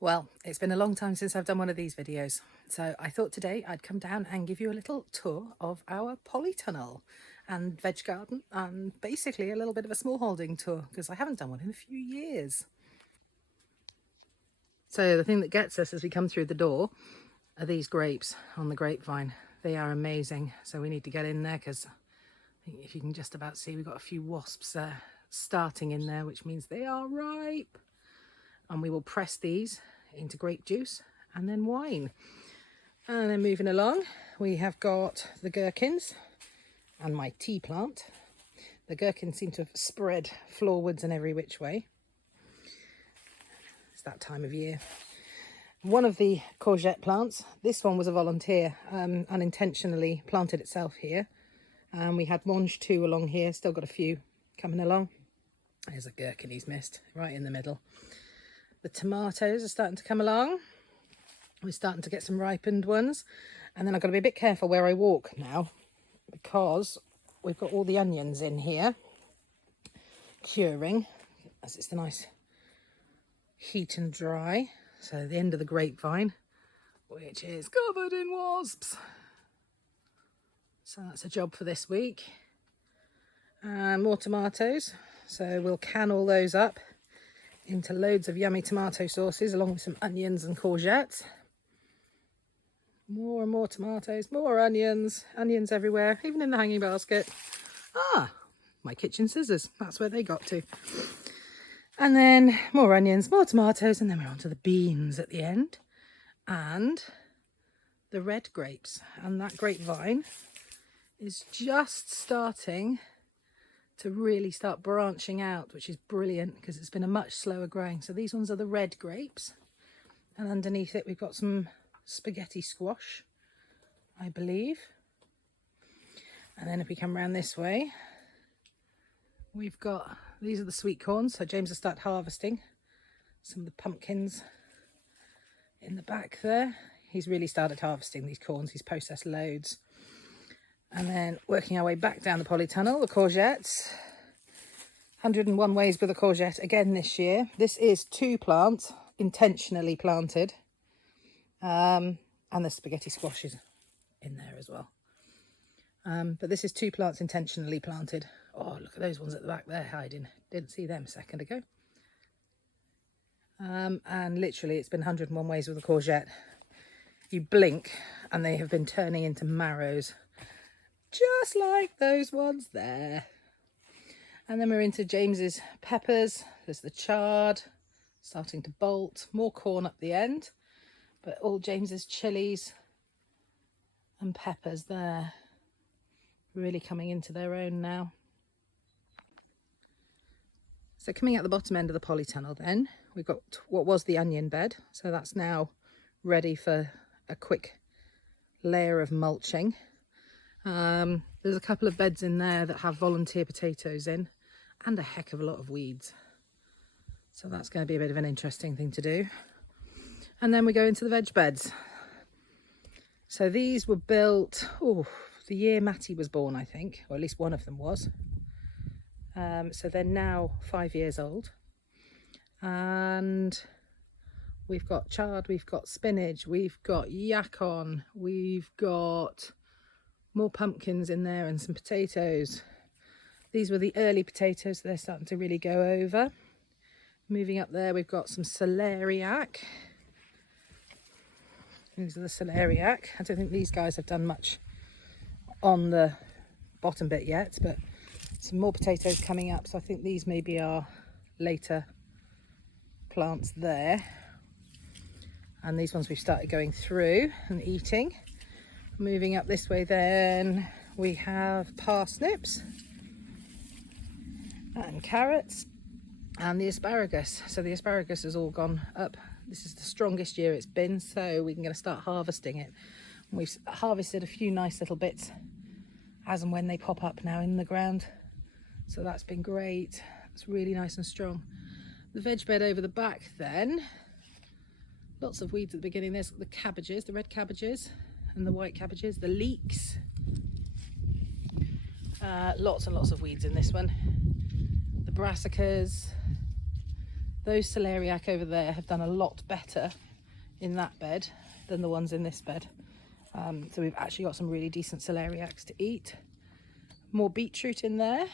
Well, it's been a long time since I've done one of these videos, so I thought today I'd come down and give you a little tour of our polytunnel and veg garden, and basically a little bit of a smallholding tour because I haven't done one in a few years. So the thing that gets us as we come through the door are these grapes on the grapevine. They are amazing, so we need to get in there because I think if you can just about see, we've got a few wasps starting in there, which means they are ripe. And we will press these into grape juice and then wine. And then moving along, we have got the gherkins and my tea plant. The gherkins seem to have spread floorwards and every which way. It's that time of year. One of the courgette plants, this one was a volunteer, unintentionally planted itself here. And we had mange two along here, still got a few coming along. There's a gherkin he's missed right in the middle. The tomatoes are starting to come along. We're starting to get some ripened ones. And then I've got to be a bit careful where I walk now because we've got all the onions in here curing as it's the nice heat and dry. So the end of the grapevine, which is covered in wasps. So that's a job for this week. And more tomatoes. So we'll can all those up into loads of yummy tomato sauces along with some onions and courgettes. More and more tomatoes, more onions everywhere, even in the hanging basket. Ah, my kitchen scissors, that's where they got to. And then more onions, more tomatoes, and then we're on to the beans at the end. And the red grapes. And that grapevine is just starting to really start branching out, which is brilliant because it's been a much slower growing. So these ones are the red grapes, and underneath it we've got some spaghetti squash, I believe. And then if we come around this way, we've got, these are the sweet corns. So James will start harvesting some of the pumpkins in the back there. He's really started harvesting these corns. He's processed loads. And then working our way back down the polytunnel, the courgettes. 101 ways with a courgette again this year. This is 2 plants intentionally planted. And the spaghetti squash is in there as well. But this is 2 plants intentionally planted. Oh, look at those ones at the back there hiding. Didn't see them a second ago. And literally it's been 101 ways with a courgette. You blink and they have been turning into marrows. Just like those ones there. And then we're into James's peppers. There's the chard starting to bolt. More corn up the end. But all James's chilies and peppers there. Really coming into their own now. So coming out the bottom end of the polytunnel then, we've got what was the onion bed. So that's now ready for a quick layer of mulching. There's a couple of beds in there that have volunteer potatoes in and a heck of a lot of weeds. So that's going to be a bit of an interesting thing to do. And then we go into the veg beds. So these were built, the year Matty was born, I think, or at least one of them was. So they're now 5 years old. And we've got chard, we've got spinach, we've got yacon, we've got more pumpkins in there and some potatoes. These were the early potatoes, so they're starting to really go over. Moving up there, we've got some celeriac. These are the celeriac. I don't think these guys have done much on the bottom bit yet, but some more potatoes coming up. So I think these may be our later plants there. And these ones we've started going through and eating. Moving up this way then, we have parsnips and carrots and the asparagus. So the asparagus has all gone up. This is the strongest year it's been, so we're going to start harvesting it. We've harvested a few nice little bits as and when they pop up now in the ground. So that's been great. It's really nice and strong. The veg bed over the back then. Lots of weeds at the beginning. There's the cabbages, the red cabbages. And the white cabbages, the leeks. Lots and lots of weeds in this one. The brassicas, Those celeriac over there have done a lot better in that bed than the ones in this bed. So we've actually got some really decent celeriacs to eat. More beetroot in there.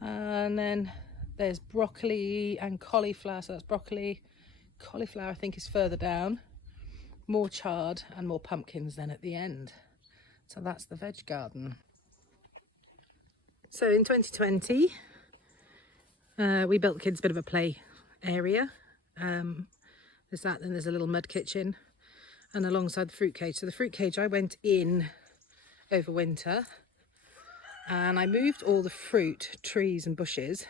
And then there's broccoli and cauliflower. So that's broccoli. Cauliflower I think is further down. More chard and more pumpkins then at the end. So that's the veg garden. So in 2020, we built the kids a bit of a play area. There's that, then there's a little mud kitchen, and alongside the fruit cage. So the fruit cage I went in over winter, and I moved all the fruit, trees and bushes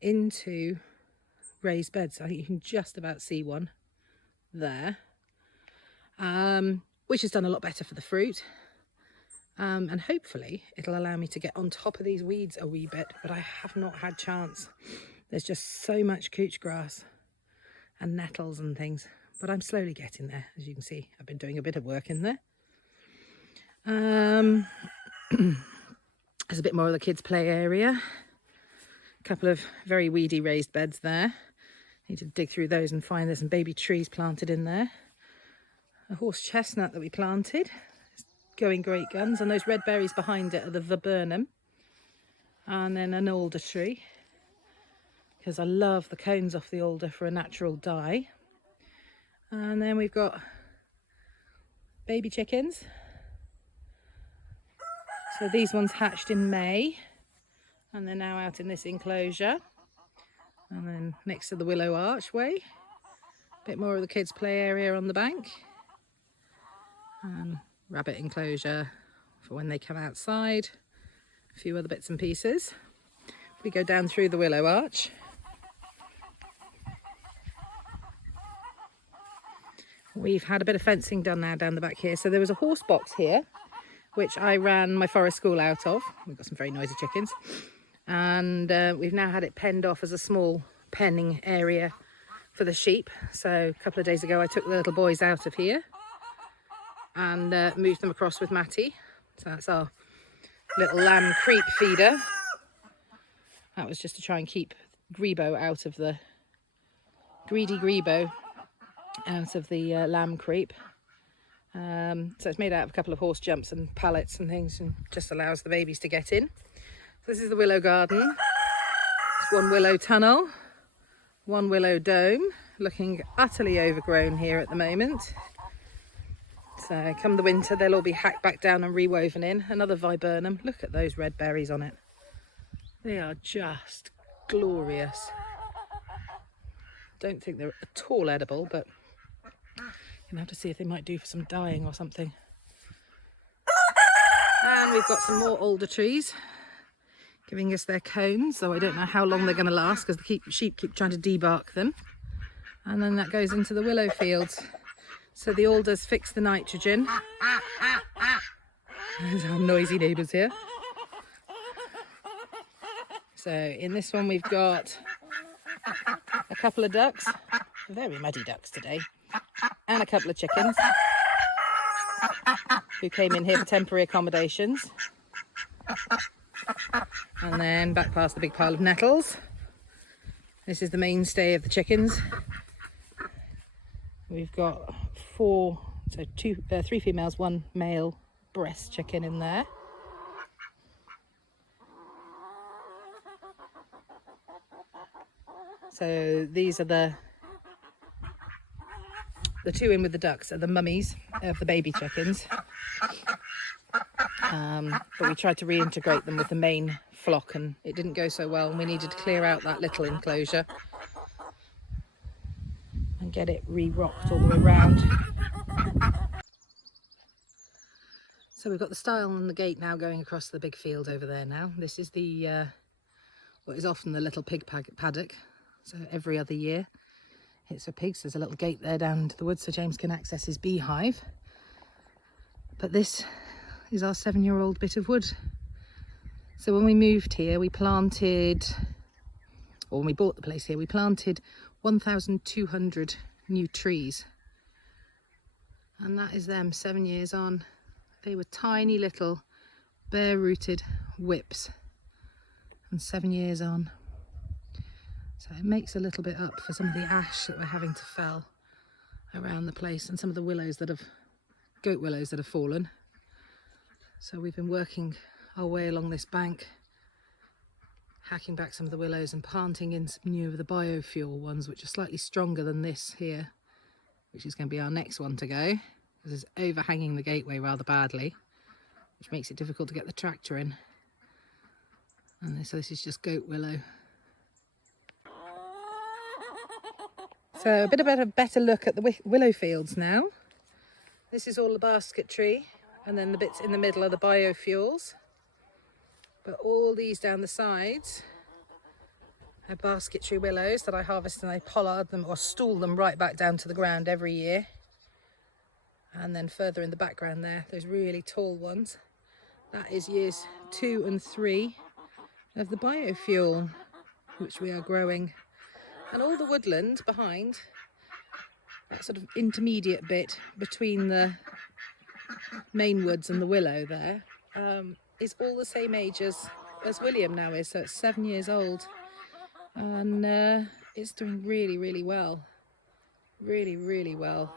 into raised beds. I think you can just about see one there, which has done a lot better for the fruit. And hopefully it'll allow me to get on top of these weeds a wee bit, but I have not had chance. There's just so much couch grass and nettles and things, but I'm slowly getting there. As you can see, I've been doing a bit of work in there. There's a bit more of the kids' play area. A couple of very weedy raised beds there. Need to dig through those and find there's some baby trees planted in there. A horse chestnut that we planted. Going great guns, and those red berries behind it are the viburnum, and then an alder tree, because I love the cones off the alder for a natural dye. And then we've got baby chickens. So these ones hatched in May, and they're now out in this enclosure. And then next to the willow archway, a bit more of the kids' play area on the bank. Rabbit enclosure for when they come outside, a few other bits and pieces. We go down through the willow arch. We've had a bit of fencing done now down the back here. So there was a horse box here, which I ran my forest school out of. We've got some very noisy chickens. And we've now had it penned off as a small penning area for the sheep. So a couple of days ago I took the little boys out of here and moved them across with Matty. So that's our little lamb creep feeder. That was just to try and keep Grebo out of the greedy Grebo out of the lamb creep. So it's made out of a couple of horse jumps and pallets and things, and just allows the babies to get in. So this is the willow garden. It's one willow tunnel, one willow dome, looking utterly overgrown here at the moment. So come the winter, they'll all be hacked back down and rewoven in. Another viburnum. Look at those red berries on it. They are just glorious. Don't think they're at all edible, but you're gonna have to see if they might do for some dyeing or something. And we've got some more alder trees giving us their cones, so I don't know how long they're going to last because the sheep keep trying to debark them. And then that goes into the willow fields. So the alders fix the nitrogen. There's our noisy neighbours here. So in this one we've got a couple of ducks, very muddy ducks today, and a couple of chickens who came in here for temporary accommodations. And then back past the big pile of nettles. This is the mainstay of the chickens. We've got three females, one male breast chicken in there. So these are the two in with the ducks are the mummies of the baby chickens. But we tried to reintegrate them with the main flock and it didn't go so well, and we needed to clear out that little enclosure and get it re-rocked all the way around. So we've got the stile and the gate now going across the big field over there now. This is the what is often the little pig paddock. So every other year it's for pigs. There's a little gate there down to the woods so James can access his beehive. But this is our 7-year-old bit of wood. So when we moved here, we planted, or when we bought the place here, we planted 1,200 new trees. And that is them 7 years on. They were tiny little bare-rooted whips. And 7 years on. So it makes a little bit up for some of the ash that we're having to fell around the place, and some of the willows that have, goat willows that have fallen. So we've been working our way along this bank, hacking back some of the willows and planting in some new of the biofuel ones, which are slightly stronger than this here, which is going to be our next one to go, because it's overhanging the gateway rather badly, which makes it difficult to get the tractor in. And so this is just goat willow. So a bit of a better look at the willow fields now. This is all the basket tree, and then the bits in the middle are the biofuels. But all these down the sides are basket tree willows that I harvest, and I pollard them or stool them right back down to the ground every year. And then further in the background there, those really tall ones, that is years 2 and 3 of the biofuel which we are growing. And all the woodland behind, that sort of intermediate bit between the main woods and the willow there, is all the same age as William now is, so it's 7 years old, and it's doing really, really well, really, really well.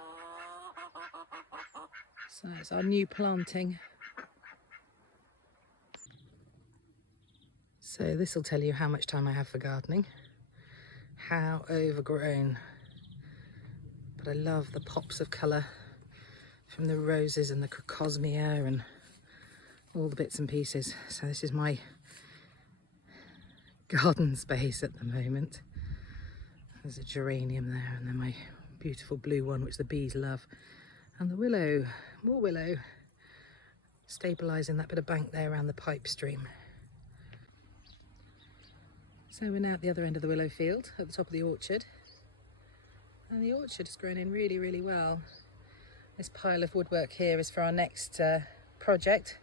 So it's our new planting. So this will tell you how much time I have for gardening, how overgrown, but I love the pops of colour from the roses and the crocosmia and all the bits and pieces. So this is my garden space at the moment. There's a geranium there, and then my beautiful blue one which the bees love, and the willow, more willow, stabilising that bit of bank there around the pipe stream. So we're now at the other end of the willow field at the top of the orchard, and the orchard has grown in really, really well. This pile of woodwork here is for our next project,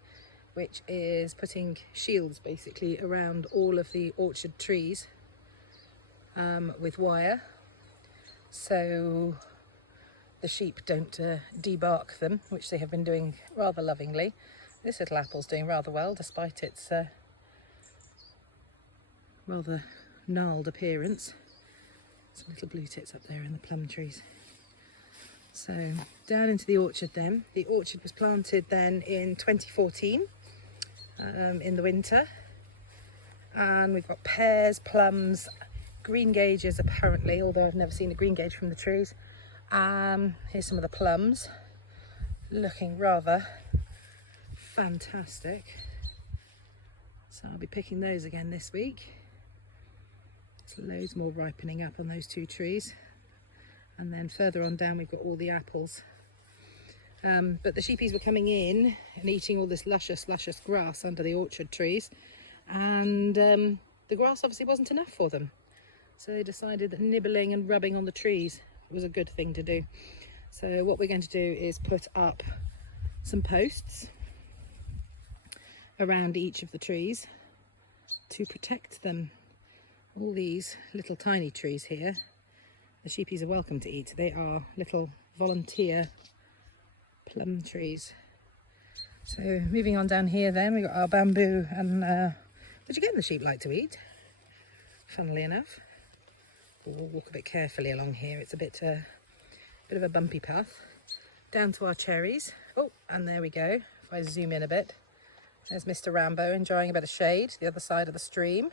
which is putting shields basically around all of the orchard trees with wire, so the sheep don't debark them, which they have been doing rather lovingly. This little apple's doing rather well despite its rather gnarled appearance. Some little blue tits up there in the plum trees. So down into the orchard then. The orchard was planted then in 2014 in the winter, and we've got pears, plums, green gages apparently, although I've never seen a green gage from the trees. Here's some of the plums, looking rather fantastic. So I'll be picking those again this week. There's loads more ripening up on those 2 trees. And then further on down we've got all the apples. But the sheepies were coming in and eating all this luscious grass under the orchard trees. And the grass obviously wasn't enough for them. So they decided that nibbling and rubbing on the trees was a good thing to do. So what we're going to do is put up some posts around each of the trees to protect them. All these little tiny trees here, the sheepies are welcome to eat. They are little volunteer plum trees. So moving on down here then, we've got our bamboo and which again the sheep like to eat, funnily enough. We'll walk a bit carefully along here. It's a bit of a bumpy path. Down to our cherries. Oh, and there we go. If I zoom in a bit, there's Mr. Rambo enjoying a bit of shade, the other side of the stream.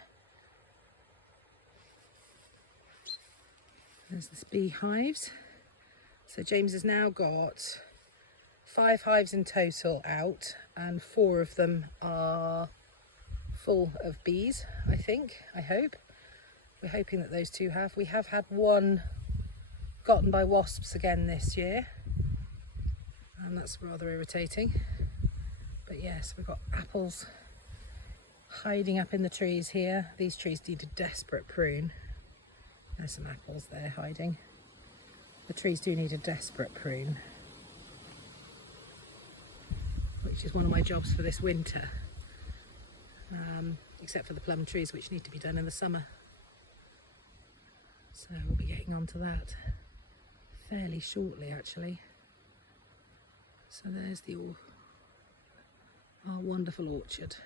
There's the beehives. So James has now got 5 hives in total out, and 4 of them are full of bees, I think, I hope. We're hoping that those 2 have. We have had 1 gotten by wasps again this year, and that's rather irritating. But yes, we've got apples hiding up in the trees here. These trees need a desperate prune. There's some apples there hiding. The trees do need a desperate prune, which is one of my jobs for this winter, except for the plum trees, which need to be done in the summer. So we'll be getting on to that fairly shortly actually. So there's our wonderful orchard.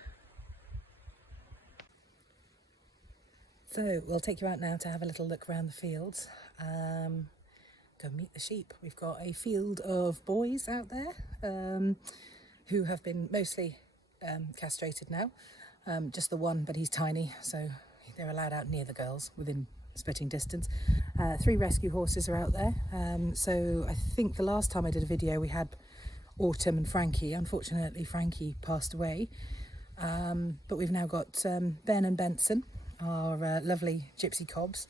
So we'll take you out now to have a little look around the fields. Go meet the sheep. We've got a field of boys out there who have been mostly castrated now. Just the one, but he's tiny, so they're allowed out near the girls within spitting distance. 3 rescue horses are out there. So I think the last time I did a video we had Autumn and Frankie. Unfortunately Frankie passed away, but we've now got Ben and Benson, our lovely gypsy cobs.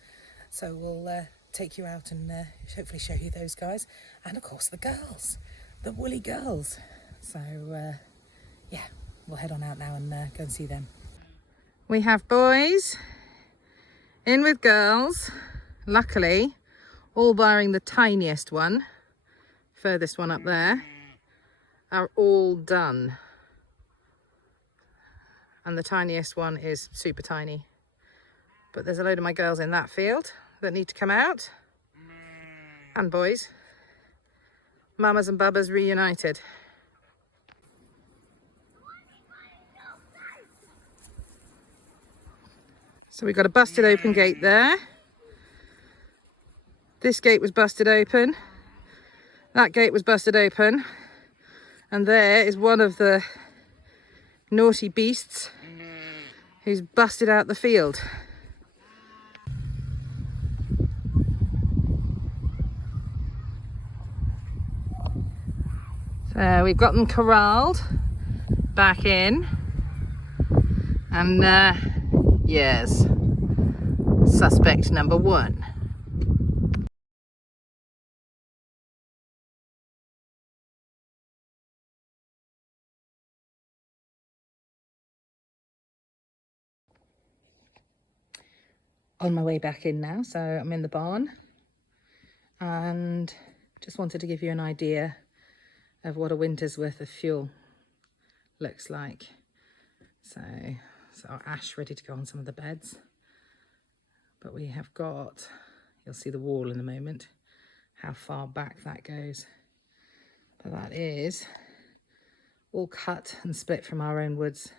So we'll take you out and hopefully show you those guys, and of course the girls, the woolly girls. So yeah, we'll head on out now and go and see them. We have boys in with girls, luckily all barring the tiniest one, furthest one up there, are all done, and the tiniest one is super tiny. But there's a load of my girls in that field that need to come out, and boys, mamas and bubbas reunited. So we've got a busted open gate there. This gate was busted open. That gate was busted open. And there is one of the naughty beasts who's busted out the field. So we've got them corralled back in. And yes, suspect number 1. On my way back in now, so I'm in the barn and just wanted to give you an idea of what a winter's worth of fuel looks like. So our ash ready to go on some of the beds, but we have got, you'll see the wall in a moment, how far back that goes, but that is all cut and split from our own woods,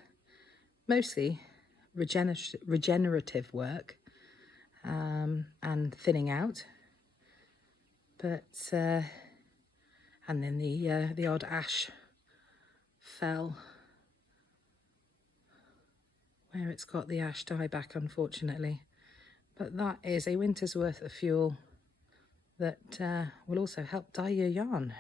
mostly regenerative work and thinning out, but and then the odd ash fell where it's got the ash dieback, unfortunately. But that is a winter's worth of fuel that will also help dye your yarn.